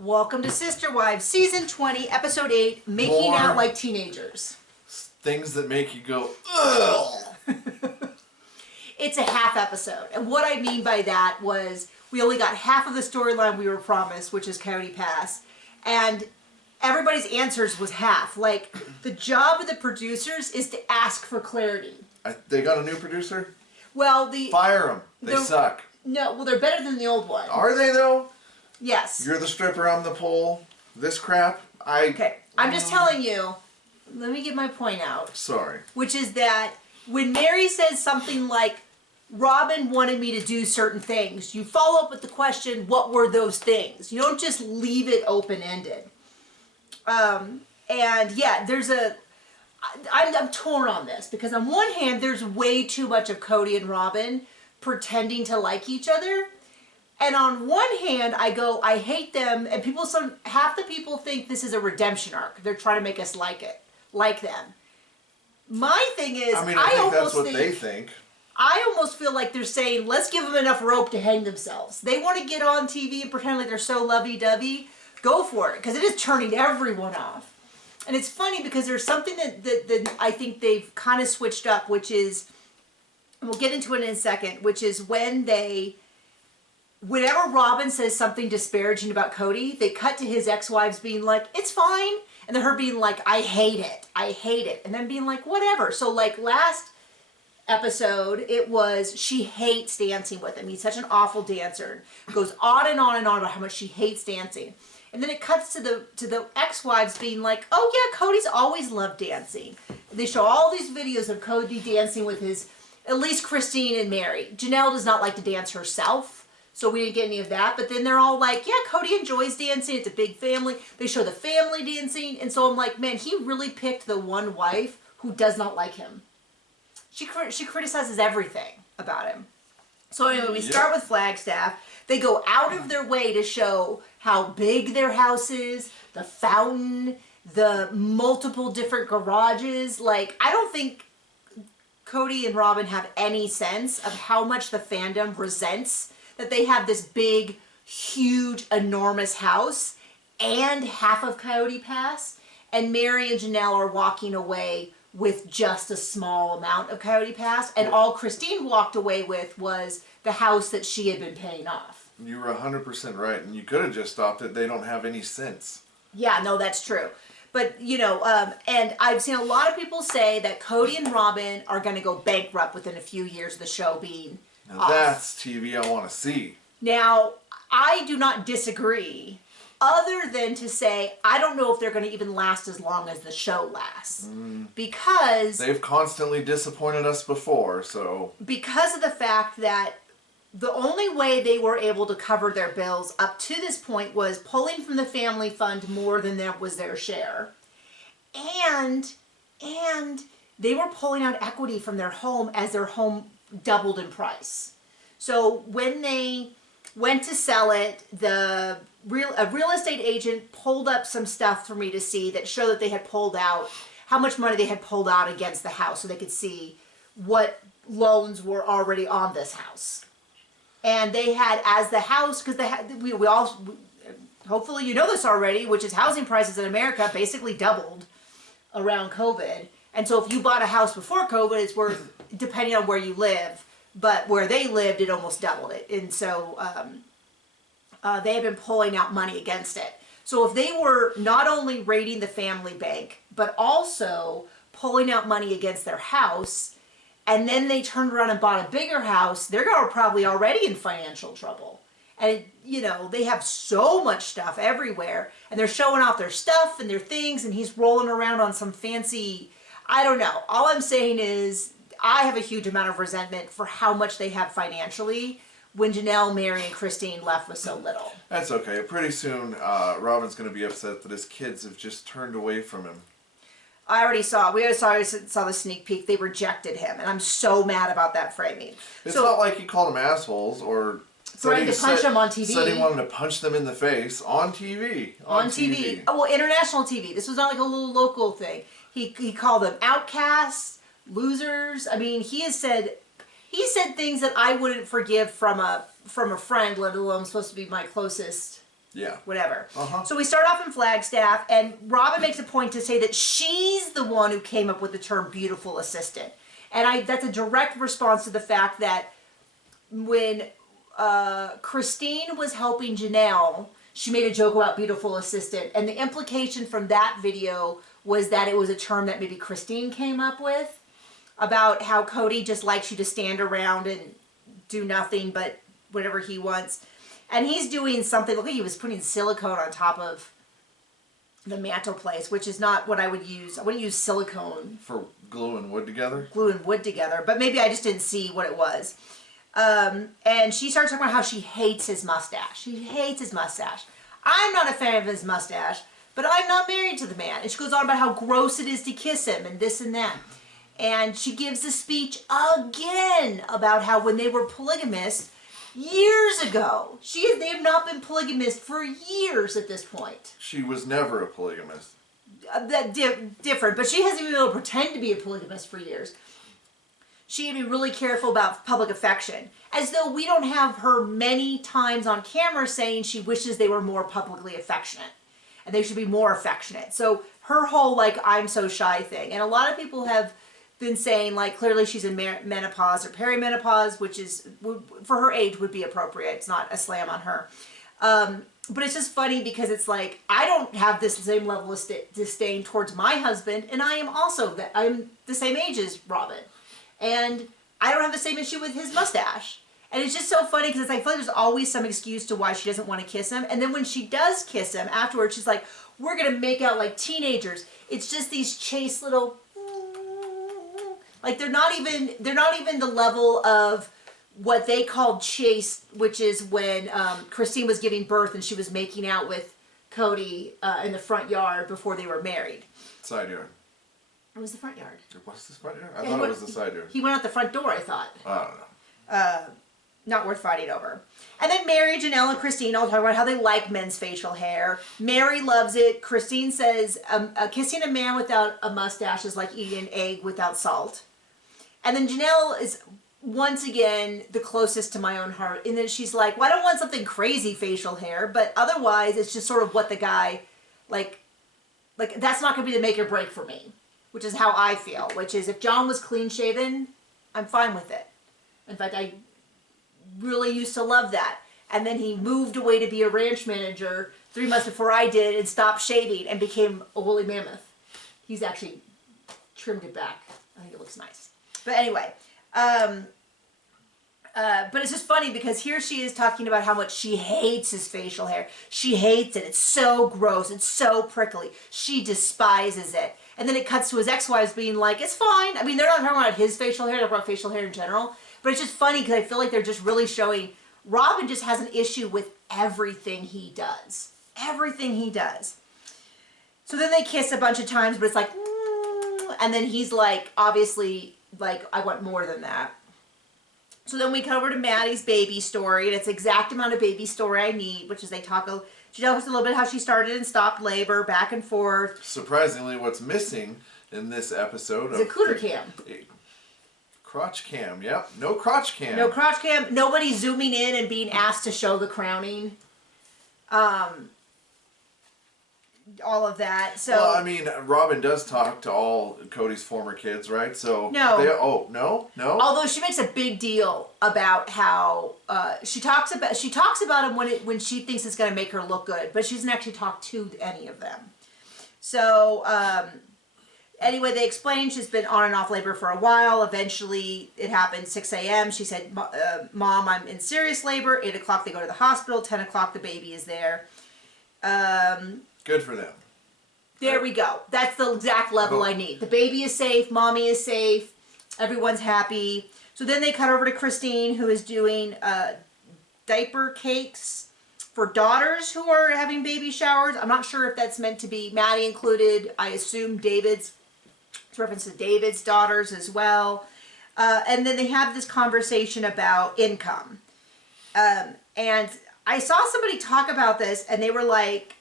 Welcome to Sister Wives, Season 20, Episode 8, Making Out Like Teenagers. Things that make you go, ugh! It's a half episode. And what I mean by that was we only got half of the storyline we were promised, which is Coyote Pass. And everybody's answers was half. Like, the job of the producers is to ask for clarity. They got a new producer? Well, Fire them. They suck. No, well, they're better than the old one. Are they, though? Yes. You're the stripper, I'm the pole. This crap, Okay, I'm just telling you, let me get my point out. Sorry. Which is that when Mary says something like, Robin wanted me to do certain things, you follow up with the question, what were those things? You don't just leave it open-ended. And yeah, I'm torn on this, because on one hand, there's way too much of Cody and Robin pretending to like each other. And on one hand, I go, I hate them, and half the people think this is a redemption arc. They're trying to make us like them. My thing is, I think that's what they think. I almost feel like they're saying, let's give them enough rope to hang themselves. They want to get on TV and pretend like they're so lovey-dovey. Go for it, because it is turning everyone off. And it's funny because there's something that I think they've kind of switched up, which is, and we'll get into it in a second, which is whenever Robin says something disparaging about Cody, they cut to his ex-wives being like, it's fine. And then her being like, I hate it. And then being like, whatever. So like last episode, it was, she hates dancing with him. He's such an awful dancer. Goes on and on and on about how much she hates dancing. And then it cuts to the ex-wives being like, oh yeah, Cody's always loved dancing. And they show all these videos of Cody dancing with at least Christine and Mary. Janelle does not like to dance herself. So we didn't get any of that. But then they're all like, yeah, Cody enjoys dancing. It's a big family. They show the family dancing. And so I'm like, man, he really picked the one wife who does not like him. She criticizes everything about him. So anyway, we start with Flagstaff. They go out of their way to show how big their house is, the fountain, the multiple different garages. Like, I don't think Cody and Robin have any sense of how much the fandom resents that they have this big, huge, enormous house and half of Coyote Pass, and Mary and Janelle are walking away with just a small amount of Coyote Pass, and all Christine walked away with was the house that she had been paying off. You were 100% right, and you could have just stopped it. They don't have any sense. Yeah, no, that's true. But, you know, and I've seen a lot of people say that Cody and Robin are going to go bankrupt within a few years of the show being Now that's TV I want to see. Now, I do not disagree, other than to say I don't know if they're going to even last as long as the show lasts. Because they've constantly disappointed us before, so... Because of the fact that the only way they were able to cover their bills up to this point was pulling from the family fund more than that was their share. And they were pulling out equity from their home as their home doubled in price. So when they went to sell it, a real estate agent pulled up some stuff for me to see that showed that they had pulled out, how much money they had pulled out against the house, so they could see what loans were already on this house. And they had, as the house, because we all, hopefully you know this already, which is housing prices in America basically doubled around COVID. And so if you bought a house before COVID, it's worth, depending on where you live, but where they lived, it almost doubled it. And so they have been pulling out money against it. So if they were not only raiding the family bank, but also pulling out money against their house, and then they turned around and bought a bigger house, they're probably already in financial trouble. And, you know, they have so much stuff everywhere, and they're showing off their stuff and their things, and he's rolling around on some fancy, I don't know. All I'm saying is, I have a huge amount of resentment for how much they have financially when Janelle, Mary, and Christine left with so little. That's okay. Pretty soon, Robin's going to be upset that his kids have just turned away from him. We already saw the sneak peek. They rejected him, and I'm so mad about that framing. It's not like he called them assholes or threatened to punch them on TV. Said he wanted to punch them in the face on TV. On TV. Oh, well, international TV. This was not like a little local thing. He called them outcasts, losers. I mean, he said things that I wouldn't forgive from a friend, let alone supposed to be my closest Yeah. Whatever. Uh-huh. So we start off in Flagstaff, and Robin makes a point to say that she's the one who came up with the term beautiful assistant. And that's a direct response to the fact that when Christine was helping Janelle, she made a joke about beautiful assistant. And the implication from that video was that it was a term that maybe Christine came up with about how Cody just likes you to stand around and do nothing but whatever he wants. And he's doing something, look, he was putting silicone on top of the mantelpiece, which is not what I would use. I wouldn't use silicone. For gluing wood together? Gluing wood together, but maybe I just didn't see what it was. And she starts talking about how she hates his mustache. She hates his mustache. I'm not a fan of his mustache, but I'm not married to the man. And she goes on about how gross it is to kiss him and this and that. And she gives a speech again about how when they were polygamous years ago, they have not been polygamous for years at this point. She was never a polygamist. Different, but she hasn't even been able to pretend to be a polygamist for years. She had to be really careful about public affection, as though we don't have her many times on camera saying she wishes they were more publicly affectionate and they should be more affectionate. So her whole like I'm so shy thing, and a lot of people have been saying like clearly she's in menopause or perimenopause, which is for her age would be appropriate. It's not a slam on her. But it's just funny because it's like, I don't have this same level of disdain towards my husband, and I am also I'm the same age as Robin. And I don't have the same issue with his mustache. And it's just so funny because I feel like there's always some excuse to why she doesn't want to kiss him. And then when she does kiss him afterwards, she's like, we're going to make out like teenagers. It's just these chaste little, like they're not even the level of what they called chaste, which is when Christine was giving birth and she was making out with Cody in the front yard before they were married. Side yard. It was the front yard. What's this front yard? I thought it was the side yard. He went out the front door, I thought. I don't know. Not worth fighting over. And then Mary, Janelle, and Christine all talk about how they like men's facial hair. Mary loves it. Christine says kissing a man without a mustache is like eating an egg without salt. And then Janelle is once again the closest to my own heart. And then she's like, well, I don't want something crazy facial hair, but otherwise it's just sort of what the guy, like that's not going to be the make or break for me, which is how I feel, which is if John was clean shaven, I'm fine with it. In fact, I really used to love that. And then he moved away to be a ranch manager 3 months before I did and stopped shaving and became a woolly mammoth. He's actually trimmed it back. I think it looks nice. But anyway, but it's just funny because here she is talking about how much she hates his facial hair. She hates it. It's so gross. It's so prickly. She despises it. And then it cuts to his ex-wives being like, it's fine. I mean, they're not talking about his facial hair. They're talking about facial hair in general. But it's just funny because I feel like they're just really showing Robin just has an issue with everything he does. Everything he does. So then they kiss a bunch of times, but it's like, and then he's like, obviously, like, I want more than that. So then we come over to Maddie's baby story, and it's the exact amount of baby story I need, which is she tells us a little bit how she started and stopped labor, back and forth. Surprisingly, what's missing in this episode is a cooter cam. Crotch cam, yep. No crotch cam. No crotch cam. Nobody zooming in and being asked to show the crowning. All of that. So well, I mean, Robin does talk to all Cody's former kids, right? So no. No. Although she makes a big deal about how she talks about him when she thinks it's going to make her look good, but she doesn't actually talk to any of them. So anyway, they explained she's been on and off labor for a while. Eventually, it happened 6 a.m. She said, Mom, I'm in serious labor. 8 o'clock, they go to the hospital. 10 o'clock, the baby is there. Good for them. There we go. That's the exact level I need. The baby is safe. Mommy is safe. Everyone's happy. So then they cut over to Christine, who is doing diaper cakes for daughters who are having baby showers. I'm not sure if that's meant to be Maddie included. I assume David's. It's reference to David's daughters as well. And then they have this conversation about income. And I saw somebody talk about this, and they were like,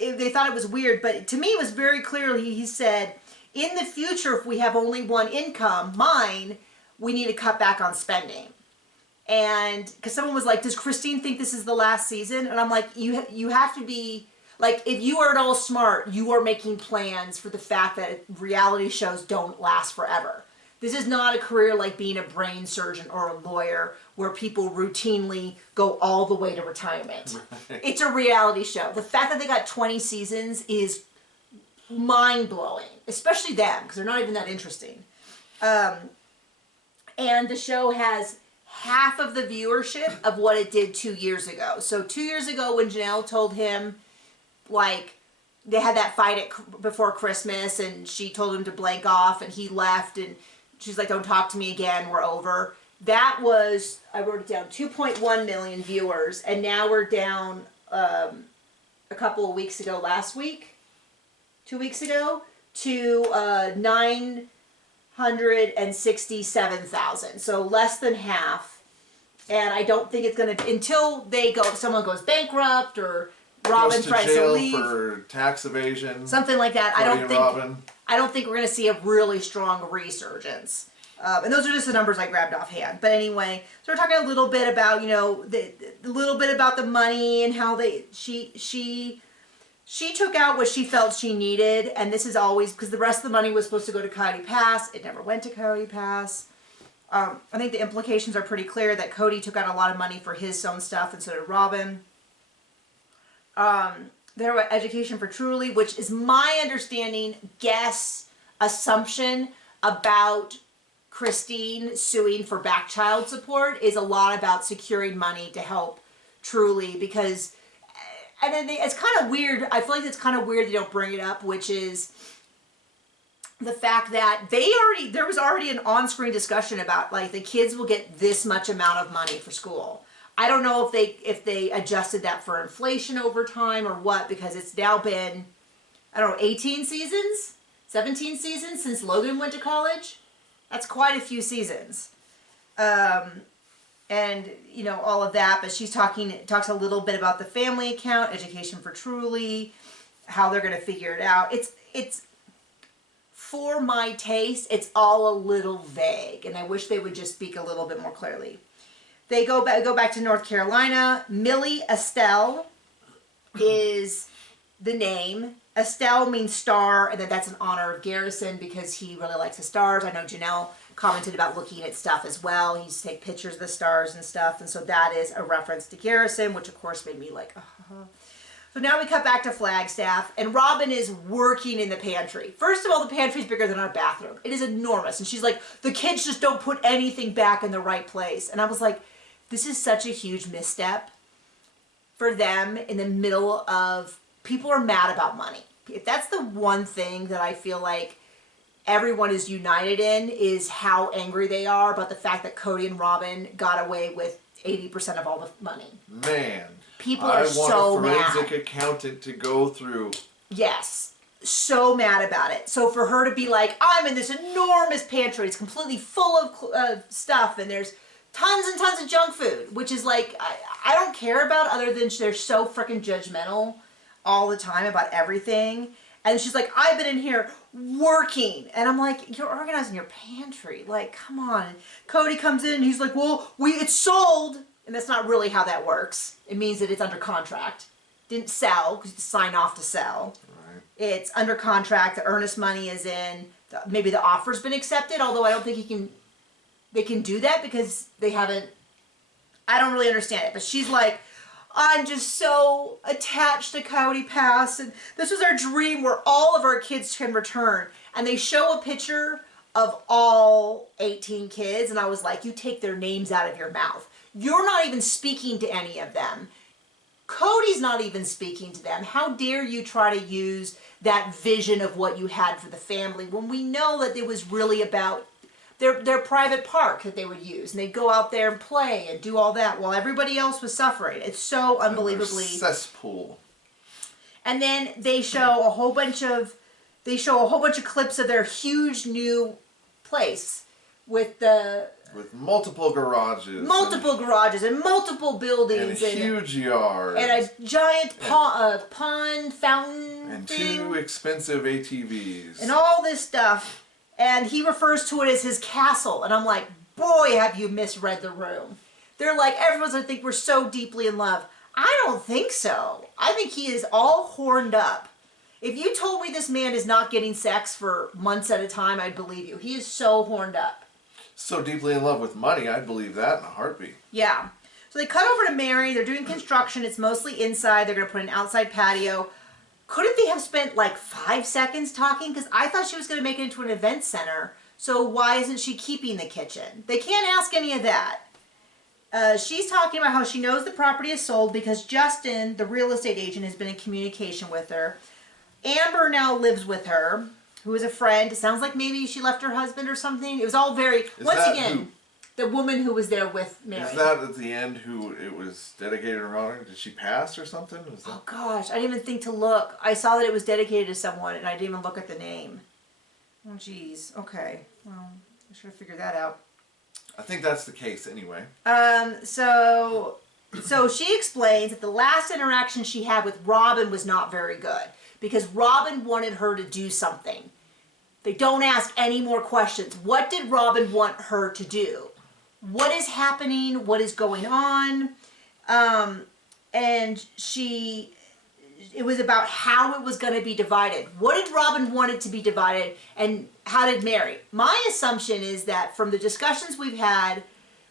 they thought it was weird, but to me it was very clearly, he said, in the future, if we have only one income, mine, we need to cut back on spending. And because someone was like, does Christine think this is the last season? And I'm like, you have to be, like, if you are at all smart, you are making plans for the fact that reality shows don't last forever. This is not a career like being a brain surgeon or a lawyer where people routinely go all the way to retirement. Right. It's a reality show. The fact that they got 20 seasons is mind-blowing, especially them, because they're not even that interesting. And the show has half of the viewership of what it did 2 years ago. So 2 years ago when Janelle told him, like, they had that fight before Christmas, and she told him to blank off, and he left, and she's like, don't talk to me again, we're over. That was, I wrote it down, 2.1 million viewers, and now we're down a couple of weeks ago, last week, 2 weeks ago, to 967,000, so less than half. And I don't think it's going to, until they go, someone goes bankrupt or Robin tries to leave for tax evasion, something like that. I don't think we're going to see a really strong resurgence. And those are just the numbers I grabbed offhand. But anyway, so we're talking a little bit about, you know, a little bit about the money and how she took out what she felt she needed, and this is always because the rest of the money was supposed to go to Coyote Pass. It never went to Coyote Pass. I think the implications are pretty clear that Cody took out a lot of money for his own stuff, and so did Robin. There was Education for Truly, which is my understanding, guess, assumption about Christine suing for back child support is a lot about securing money to help Truly, because, and then it's kind of weird, I feel like it's kind of weird they don't bring it up, which is the fact that there was already an on-screen discussion about, like, the kids will get this much amount of money for school. I don't know if they adjusted that for inflation over time or what, because it's now been, I don't know, 18 seasons? 17 seasons since Logan went to college? That's quite a few seasons. And, you know, all of that, but she talks a little bit about the family account, Education for Truly, how they're going to figure it out. It's for my taste, it's all a little vague, and I wish they would just speak a little bit more clearly. They go back to North Carolina. Millie Estelle is the name. Estelle means star, and that's in honor of Garrison because he really likes the stars. I know Janelle commented about looking at stuff as well. He used to take pictures of the stars and stuff, and so that is a reference to Garrison, which of course made me like, So now we cut back to Flagstaff, and Robin is working in the pantry. First of all, the pantry's bigger than our bathroom. It is enormous, and she's like, the kids just don't put anything back in the right place. And I was like, this is such a huge misstep for them in the middle of, people are mad about money. If that's the one thing that I feel like everyone is united in, is how angry they are about the fact that Cody and Robin got away with 80% of all the money. Man. People are so mad. I want a forensic accountant to go through. Yes. So mad about it. So for her to be like, I'm in this enormous pantry. It's completely full of stuff, and there's tons and tons of junk food, which is like, I don't care about, other than they're so freaking judgmental all the time about everything. And she's like, I've been in here working. And I'm like, you're organizing your pantry. Like, come on. Cody comes in and he's like, well, it's sold. And that's not really how that works. It means that it's under contract. Didn't sell, because you sign off to sell. Right. It's under contract. The earnest money is in. Maybe the offer's been accepted, although I don't think they can do that because they haven't. I don't really understand it. But she's like, I'm just so attached to Coyote Pass, and this was our dream where all of our kids can return. And they show a picture of all 18 kids, and I was like, you take their names out of your mouth. You're not even speaking to any of them. Cody's not even speaking to them. How dare you try to use that vision of what you had for the family when we know that it was really about their private park that they would use, and they'd go out there and play and do all that while everybody else was suffering. It's so unbelievably cesspool. And then they show a whole bunch of clips of their huge new place with multiple garages and multiple buildings and a huge yard and a giant pond fountain and thing, 2 expensive ATVs and all this stuff. And he refers to it as his castle. And I'm like, boy, have you misread the room. They're like, everyone's gonna think we're so deeply in love. I don't think so. I think he is all horned up. If you told me this man is not getting sex for months at a time, I'd believe you. He is so horned up. So deeply in love with money, I'd believe that in a heartbeat. Yeah. So they cut over to Mary. They're doing construction. It's mostly inside. They're going to put an outside patio. Couldn't they have spent like 5 seconds talking? Because I thought she was going to make it into an event center. So why isn't she keeping the kitchen? They can't ask any of that. She's talking about how she knows the property is sold because Justin, the real estate agent, has been in communication with her. Amber now lives with her, who is a friend. It sounds like maybe she left her husband or something. It was all very... Once again, the woman who was there with Mary. Is that at the end who it was dedicated around? Did she pass or something? Oh gosh, I didn't even think to look. I saw that it was dedicated to someone and I didn't even look at the name. Oh geez, okay. Well, I should have figured that out. I think that's the case anyway. So she explains that the last interaction she had with Robin was not very good because Robin wanted her to do something. They don't ask any more questions. What did Robin want her to do? What is happening? What is going on? And it was about how it was going to be divided. What did Robin want it to be divided, and how did Mary? My assumption is that from the discussions we've had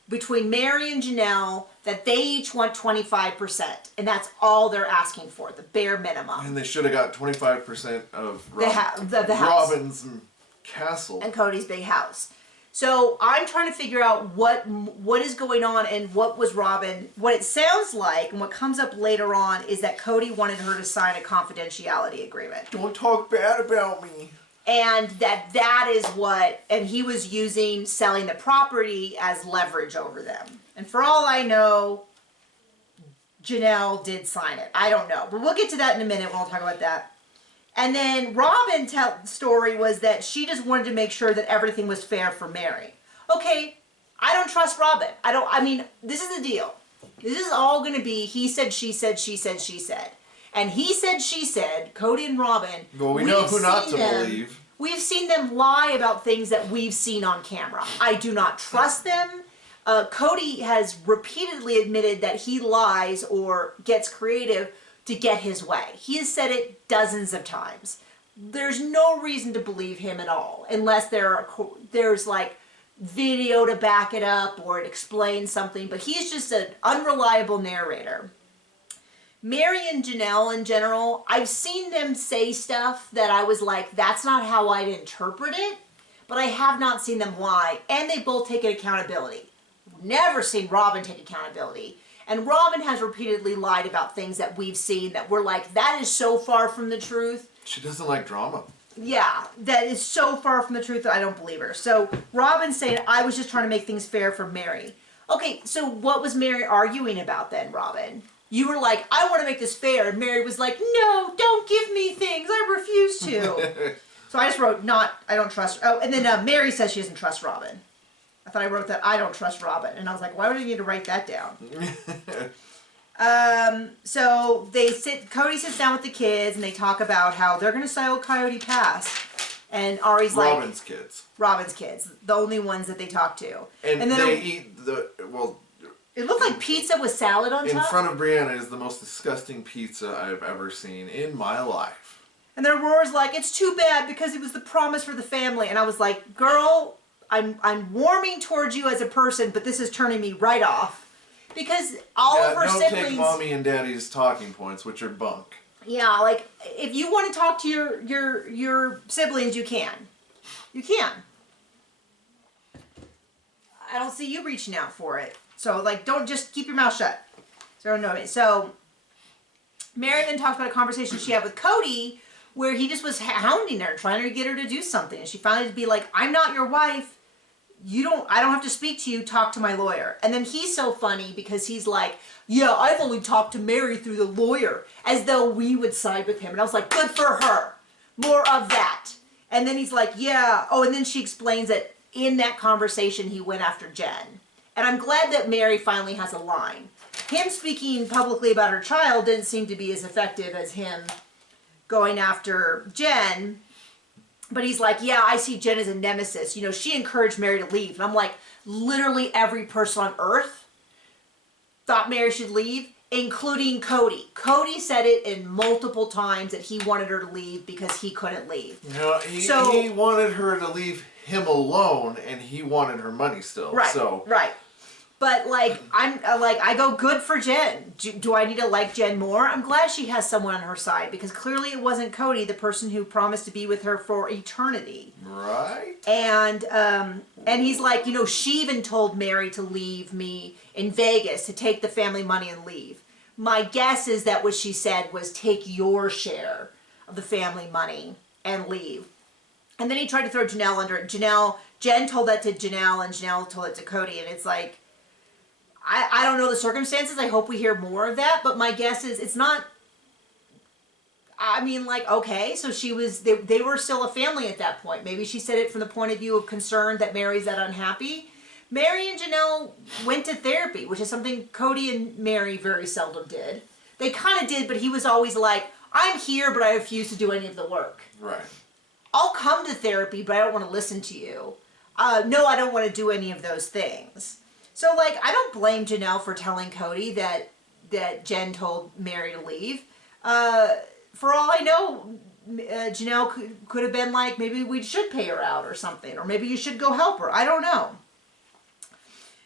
between Mary and Janelle, that they each want 25%, and that's all they're asking for, the bare minimum. And they should have got 25% of the house. Robin's castle. And Cody's big house. So I'm trying to figure out what is going on and what was Robin. What it sounds like and what comes up later on is that Cody wanted her to sign a confidentiality agreement. Don't talk bad about me. And that is what, and he was using selling the property as leverage over them. And for all I know, Janelle did sign it. I don't know. But we'll get to that in a minute when we'll talk about that. And then Robin's story was that she just wanted to make sure that everything was fair for Mary. Okay, I don't trust Robin. This is the deal. This is all going to be he said, she said, she said, she said. And he said, she said, Cody and Robin. Well, we know who not to believe. We've seen them lie about things that we've seen on camera. I do not trust them. Cody has repeatedly admitted that he lies or gets creative to get his way. He has said it dozens of times. There's no reason to believe him at all, unless there's like video to back it up or it explains something, but he's just an unreliable narrator. Mary and Janelle in general, I've seen them say stuff that I was like, that's not how I'd interpret it, but I have not seen them lie, and they both take accountability. Never seen Robin take accountability. And Robin has repeatedly lied about things that we've seen that we're like, that is so far from the truth. She doesn't like drama. Yeah, that is so far from the truth that I don't believe her. So Robin's saying, I was just trying to make things fair for Mary. Okay, so what was Mary arguing about then, Robin? You were like, I want to make this fair. And Mary was like, no, don't give me things. I refuse to. So I just wrote, I don't trust. Oh, and then Mary says she doesn't trust Robin. I thought I wrote that I don't trust Robin. And I was like, why would I need to write that down? So Cody sits down with the kids and they talk about how they're going to sell Coyote Pass. And Ari's like... Robin's kids. The only ones that they talk to. And then they eat it looked like pizza with salad on top. In front of Brianna is the most disgusting pizza I've ever seen in my life. And then Aurora's like, it's too bad because it was the promise for the family. And I was like, girl... I'm warming towards you as a person, but this is turning me right off. Because all of her siblings... Don't take mommy and daddy's talking points, which are bunk. Yeah, like, if you want to talk to your siblings, you can. You can. I don't see you reaching out for it. So, like, don't just keep your mouth shut. So Mary then talks about a conversation she had with Cody where he just was hounding her, trying to get her to do something. And she finally to be like, I'm not your wife. I don't have to speak to you, talk to my lawyer. And then he's so funny because he's like, yeah, I've only talked to Mary through the lawyer, as though we would side with him. And I was like, good for her. More of that. And then he's like, yeah. Oh, and then she explains that in that conversation, he went after Jen. And I'm glad that Mary finally has a line. Him speaking publicly about her child didn't seem to be as effective as him going after Jen. But he's like, yeah, I see Jen as a nemesis. You know, she encouraged Mary to leave. And I'm like, literally every person on earth thought Mary should leave, including Cody. Cody said it in multiple times that he wanted her to leave because he couldn't leave. No, he wanted her to leave him alone, and he wanted her money still. Right. So. Right. But like I go, good for Jen. Do I need to like Jen more? I'm glad she has someone on her side, because clearly it wasn't Cody, the person who promised to be with her for eternity. Right. And he's like, she even told Mary to leave me in Vegas, to take the family money and leave. My guess is that what she said was, take your share of the family money and leave. And then he tried to throw Janelle under it. Jen told that to Janelle, and Janelle told it to Cody, and it's like, I don't know the circumstances. I hope we hear more of that, but my guess is it's not. I mean, like, okay, so they were still a family at that point. Maybe she said it from the point of view of concern that Mary's that unhappy. Mary and Janelle went to therapy, which is something Cody and Mary very seldom did. They kind of did, but he was always like, I'm here, but I refuse to do any of the work. Right. I'll come to therapy, but I don't want to listen to you. No, I don't want to do any of those things. So, like, I don't blame Janelle for telling Cody that Jen told Mary to leave. For all I know, Janelle could have been like, maybe we should pay her out or something, or maybe you should go help her. I don't know.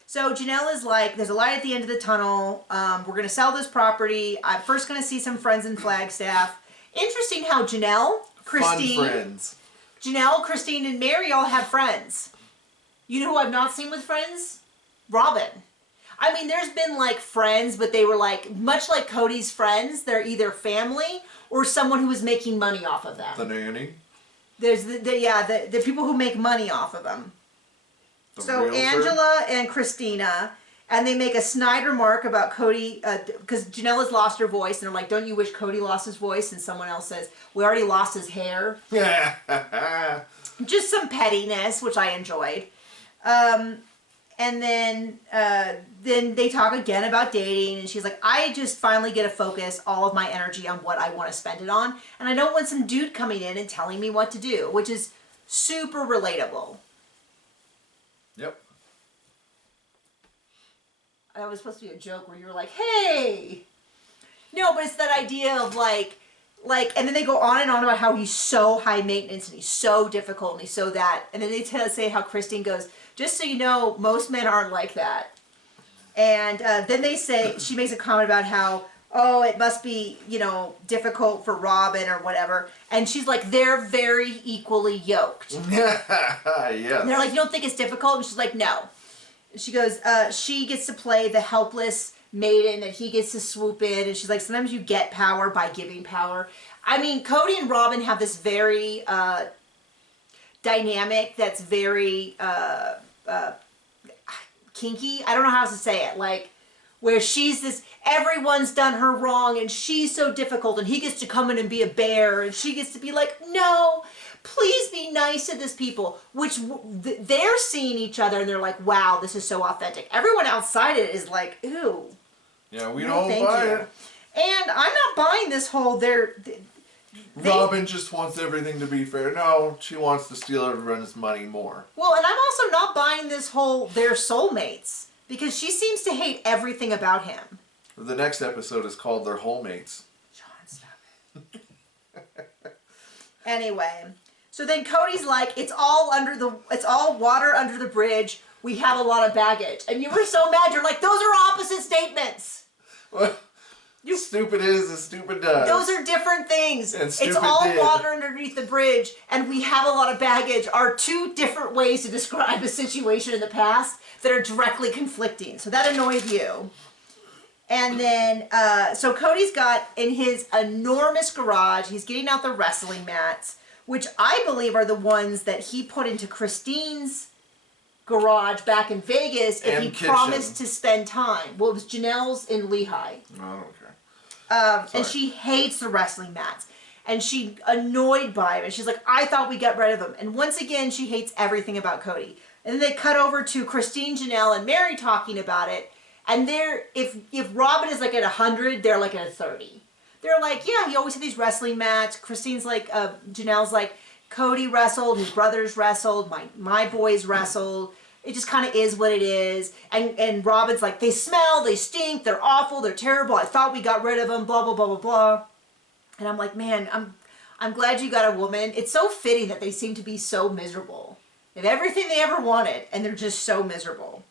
So Janelle is like, there's a light at the end of the tunnel. We're going to sell this property. I'm first going to see some friends in Flagstaff. Interesting how Janelle, Christine, Fun friends. Janelle, Christine, and Mary all have friends. You know who I've not seen with friends? Robin. I mean, there's been like friends, but they were like, much like Cody's friends, they're either family or someone who was making money off of them. The nanny. There's the people who make money off of them. So realtor. Angela and Christina, and they make a snide remark about Cody, because Janelle has lost her voice, and they're like, don't you wish Cody lost his voice? And someone else says, we already lost his hair. Just some pettiness, which I enjoyed. And then they talk again about dating, and she's like, I just finally get to focus all of my energy on what I want to spend it on, and I don't want some dude coming in and telling me what to do, which is super relatable. Yep. That was supposed to be a joke where you were like, hey! No, but it's that idea of like, and then they go on and on about how he's so high maintenance, and he's so difficult, and he's so that, and then they say how Christine goes, just so you know, most men aren't like that. And then they say, she makes a comment about how, oh, it must be, difficult for Robin or whatever. And she's like, they're very equally yoked. Yes. And they're like, you don't think it's difficult? And she's like, no. She goes, she gets to play the helpless maiden, and he gets to swoop in. And she's like, sometimes you get power by giving power. I mean, Cody and Robin have this very dynamic that's very kinky. I don't know how else to say it. Like, where she's this, everyone's done her wrong, and she's so difficult, and he gets to come in and be a bear, and she gets to be like, no, please be nice to this people, which they're seeing each other, and they're like, wow, this is so authentic. Everyone outside it is like, ew. Yeah, we don't buy it. And I'm not buying this whole, Robin just wants everything to be fair. No, she wants to steal everyone's money more. Well, and I'm also not buying this whole, they're soulmates, because she seems to hate everything about him. The next episode is called Their Wholemates. John, stop it. Anyway, so then Cody's like, it's all water under the bridge. We have a lot of baggage. And you were so mad. You're like, those are opposite statements. What? Stupid is and stupid does. Those are different things. And stupid it's all did. water underneath the bridge, and we have a lot of baggage are two different ways to describe a situation in the past that are directly conflicting. So that annoyed you. And then, so Cody's got in his enormous garage, he's getting out the wrestling mats, which I believe are the ones that he put into Christine's garage back in Vegas if he promised to spend time. Well, it was Janelle's in Lehigh. Oh, okay. And she hates the wrestling mats. And she's annoyed by him. And she's like, I thought we got rid of them. And once again, she hates everything about Cody. And then they cut over to Christine, Janelle, and Mary talking about it. And they're, if Robin is like at 100, they're like at 30. They're like, yeah, he always had these wrestling mats. Christine's like, Janelle's like, Cody wrestled, his brothers wrestled, my boys wrestled. it just kind of is what it is. And Robin's like, they smell, they stink, they're awful, they're terrible. I thought we got rid of them, blah, blah, blah, blah, blah. And I'm like, man, I'm glad you got a woman. It's so fitting that they seem to be so miserable. They have everything they ever wanted, and they're just so miserable.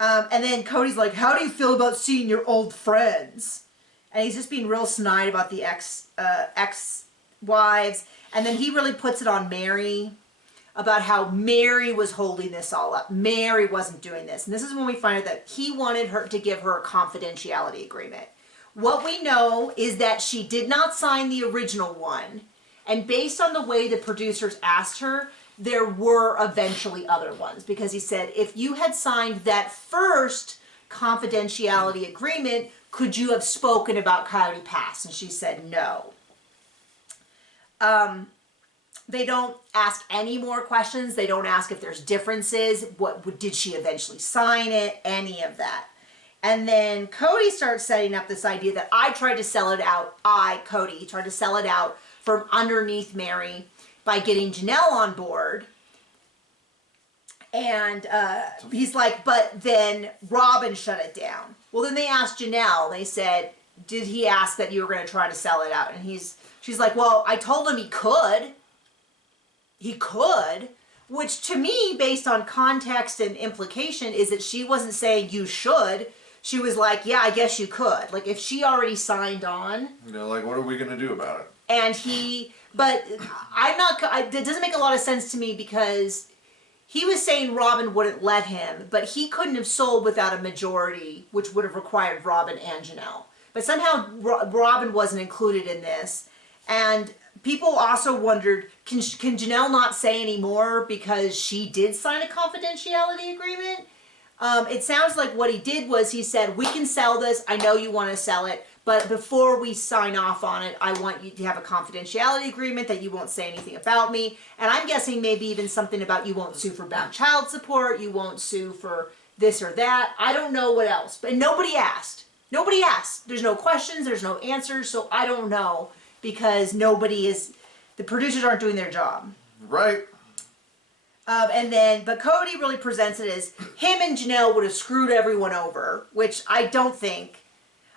And then Cody's like, how do you feel about seeing your old friends? And he's just being real snide about the ex-wives. And then he really puts it on Mary about how Mary was holding this all up. Mary wasn't doing this. And this is when we find out that he wanted her to give her a confidentiality agreement. What we know is that she did not sign the original one. And based on the way the producers asked her, there were eventually other ones. Because he said, if you had signed that first confidentiality agreement, could you have spoken about Coyote Pass? And she said no. They don't ask any more questions. They don't ask if there's differences. What did she eventually sign it? Any of that. And then Cody starts setting up this idea that I tried to sell it out. Cody, tried to sell it out from underneath Mary by getting Janelle on board. And he's like, but then Robin shut it down. Well, then they asked Janelle. They said, did he ask that you were going to try to sell it out? And she's like, well, I told him he could. He could. Which to me, based on context and implication, is that she wasn't saying you should. She was like, yeah, I guess you could. Like, if she already signed on. You know, like, what are we going to do about it? And but it doesn't make a lot of sense to me because he was saying Robin wouldn't let him, but he couldn't have sold without a majority, which would have required Robin and Janelle. But somehow Robin wasn't included in this. And people also wondered, can Janelle not say any more because she did sign a confidentiality agreement? It sounds like what he did was he said, we can sell this. I know you want to sell it. But before we sign off on it, I want you to have a confidentiality agreement that you won't say anything about me. And I'm guessing maybe even something about you won't sue for bad child support. You won't sue for this or that. I don't know what else. But nobody asked. Nobody asked. There's no questions. There's no answers. So I don't know because the producers aren't doing their job. Right. But Cody really presents it as him and Janelle would have screwed everyone over, which I don't think.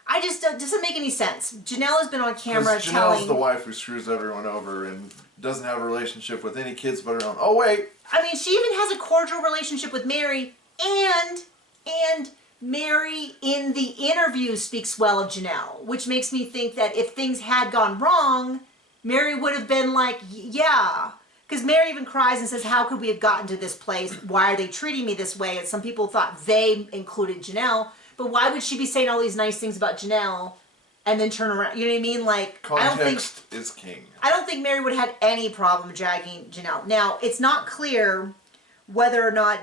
It doesn't make any sense. Janelle has been on camera telling... Janelle's the wife who screws everyone over and doesn't have a relationship with any kids but her own. Oh, wait. I mean, she even has a cordial relationship with Mary, and Mary in the interview speaks well of Janelle, which makes me think that if things had gone wrong, Mary would have been like, yeah. Because Mary even cries and says, how could we have gotten to this place? Why are they treating me this way? And some people thought they included Janelle. But why would she be saying all these nice things about Janelle and then turn around? You know what I mean? Like, context is king. I don't think Mary would have had any problem dragging Janelle. Now, it's not clear whether or not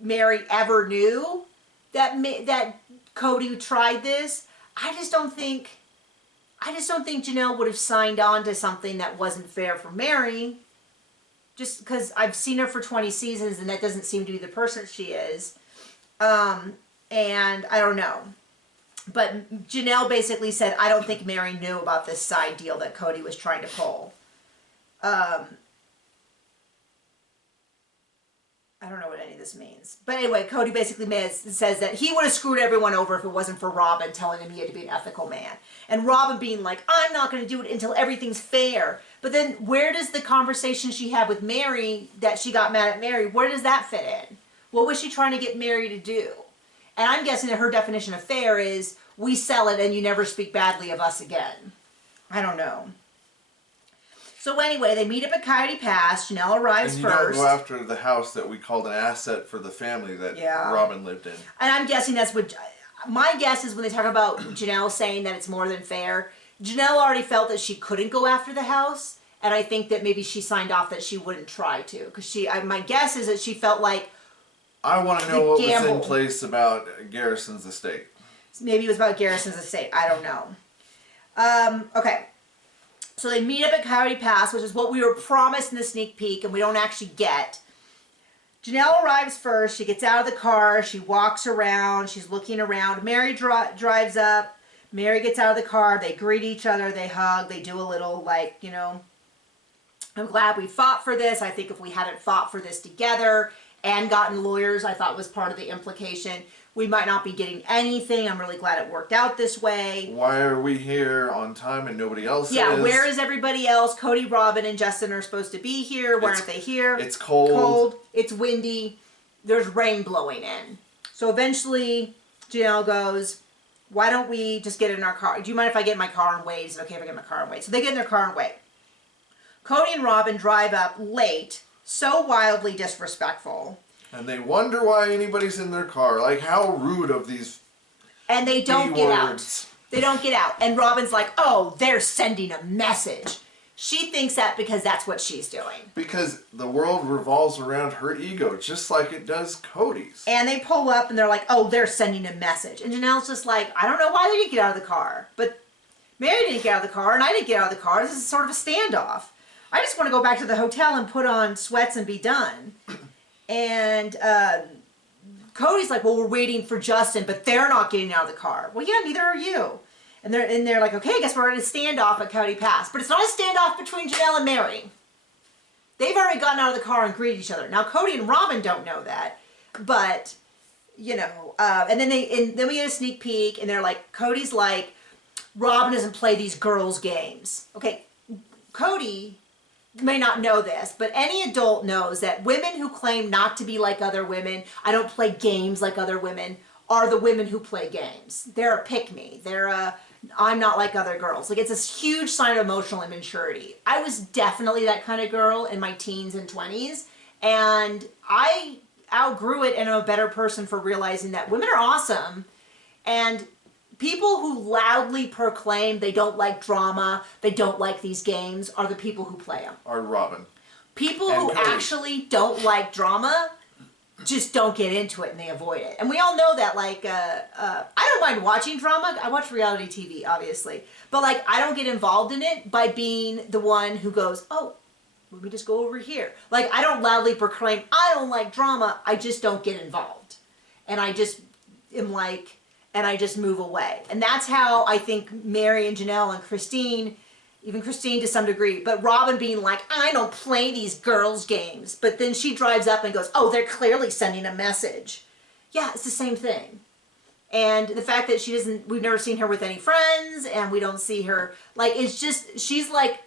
Mary ever knew that Cody tried this. I just don't think Janelle would have signed on to something that wasn't fair for Mary. Just because I've seen her for 20 seasons and that doesn't seem to be the person she is. And I don't know. But Janelle basically said, I don't think Mary knew about this side deal that Cody was trying to pull. I don't know what any of this means. But anyway, Cody basically says that he would have screwed everyone over if it wasn't for Robin telling him he had to be an ethical man. And Robin being like, I'm not going to do it until everything's fair. But then where does the conversation she had with Mary, that she got mad at Mary, where does that fit in? What was she trying to get Mary to do? And I'm guessing that her definition of fair is, we sell it and you never speak badly of us again. I don't know. So anyway, they meet up at Coyote Pass. Janelle arrives first. And you don't go after the house that we called an asset for the family that Robin lived in. And I'm guessing that's what... My guess is when they talk about Janelle saying that it's more than fair, Janelle already felt that she couldn't go after the house. And I think that maybe she signed off that she wouldn't try to. Because my guess is that she felt like... I want to know what was in place about Garrison's estate. Maybe it was about Garrison's estate. I don't know. Okay. So they meet up at Coyote Pass, which is what we were promised in the sneak peek, and we don't actually get. Janelle arrives first. She gets out of the car. She walks around. She's looking around. Mary drives up. Mary gets out of the car. They greet each other. They hug. They do a little, like, you know, I'm glad we fought for this. I think if we hadn't fought for this together and gotten lawyers, I thought was part of the implication. We might not be getting anything. I'm really glad it worked out this way. Why are we here on time and nobody else Yeah, is? where is everybody else? Cody, Robin, and Justin are supposed to be here. Why aren't they here? It's cold. Cold. It's windy. There's rain blowing in. So eventually, Janelle goes, why don't we just get in our car? Do you mind if I get in my car and wait? Is it okay if I get in my car and wait? So they get in their car and wait. Cody and Robin drive up late, so wildly disrespectful. And they wonder why anybody's in their car. Like, how rude of these And they don't get out. words. They don't get out. And Robin's like, oh, they're sending a message. She thinks that because that's what she's doing. Because the world revolves around her ego, just like it does Cody's. And they pull up and they're like, oh, they're sending a message. And Janelle's just like, I don't know why they didn't get out of the car. But Mary didn't get out of the car and I didn't get out of the car. This is sort of a standoff. I just want to go back to the hotel and put on sweats and be done. And Cody's like, well, we're waiting for Justin, but they're not getting out of the car. Well, yeah, neither are you. And they're like, okay, I guess we're in a standoff at Cody Pass. But it's not a standoff between Janelle and Mary. They've already gotten out of the car and greeted each other. Now, Cody and Robin don't know that. But, you know, and then we get a sneak peek, and they're like, Cody's like, Robin doesn't play these girls' games. Okay, Cody may not know this, but any adult knows that women who claim not to be like other women, I don't play games like other women, are the women who play games. They're a pick-me. They're a, I'm not like other girls. Like, it's this huge sign of emotional immaturity. I was definitely that kind of girl in my teens and 20s, and I outgrew it and I'm a better person for realizing that women are awesome, and people who loudly proclaim they don't like drama, they don't like these games, are the people who play them. Are Robin. People And who Cody. actually don't like drama just don't get into it and they avoid it. And we all know that, like, I don't mind watching drama. I watch reality TV, obviously. But, like, I don't get involved in it by being the one who goes, oh, let me just go over here. Like, I don't loudly proclaim, I don't like drama. I just don't get involved. And I just am like, and I just move away. And that's how I think Mary and Janelle and Christine, even Christine to some degree, but Robin being like, I don't play these girls' games. But then she drives up and goes, oh, they're clearly sending a message. Yeah, it's the same thing. And the fact that she doesn't, we've never seen her with any friends, and we don't see her, like, it's just, she's like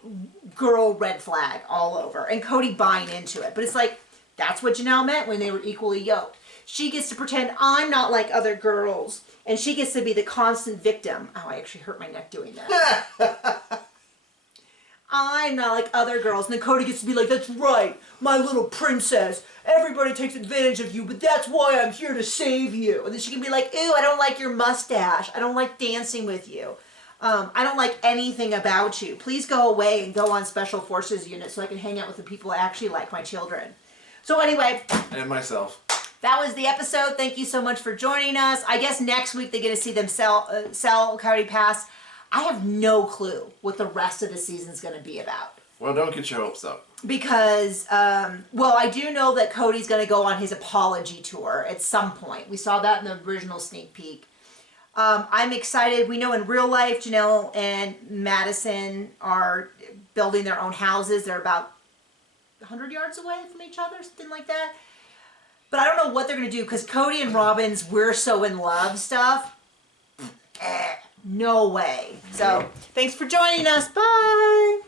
girl red flag all over. And Cody buying into it. But it's like, that's what Janelle meant when they were equally yoked. She gets to pretend I'm not like other girls, and she gets to be the constant victim. Oh, I actually hurt my neck doing that. I'm not like other girls. And then Cody gets to be like, that's right, my little princess. Everybody takes advantage of you, but that's why I'm here to save you. And then she can be like, ew, I don't like your mustache. I don't like dancing with you. I don't like anything about you. Please go away and go on Special Forces unit so I can hang out with the people I actually like, my children. So anyway. And myself. That was the episode. Thank you so much for joining us. I guess next week they get to see them sell Coyote Pass. I have no clue what the rest of the season's going to be about. Well, don't get your hopes up. Because, well, I do know that Cody's going to go on his apology tour at some point. We saw that in the original sneak peek. I'm excited. We know in real life, Janelle and Madison are building their own houses. They're about 100 yards away from each other, something like that. But I don't know what they're going to do, because Cody and Robin's "we're so in love" stuff, no way. So, thanks for joining us. Bye!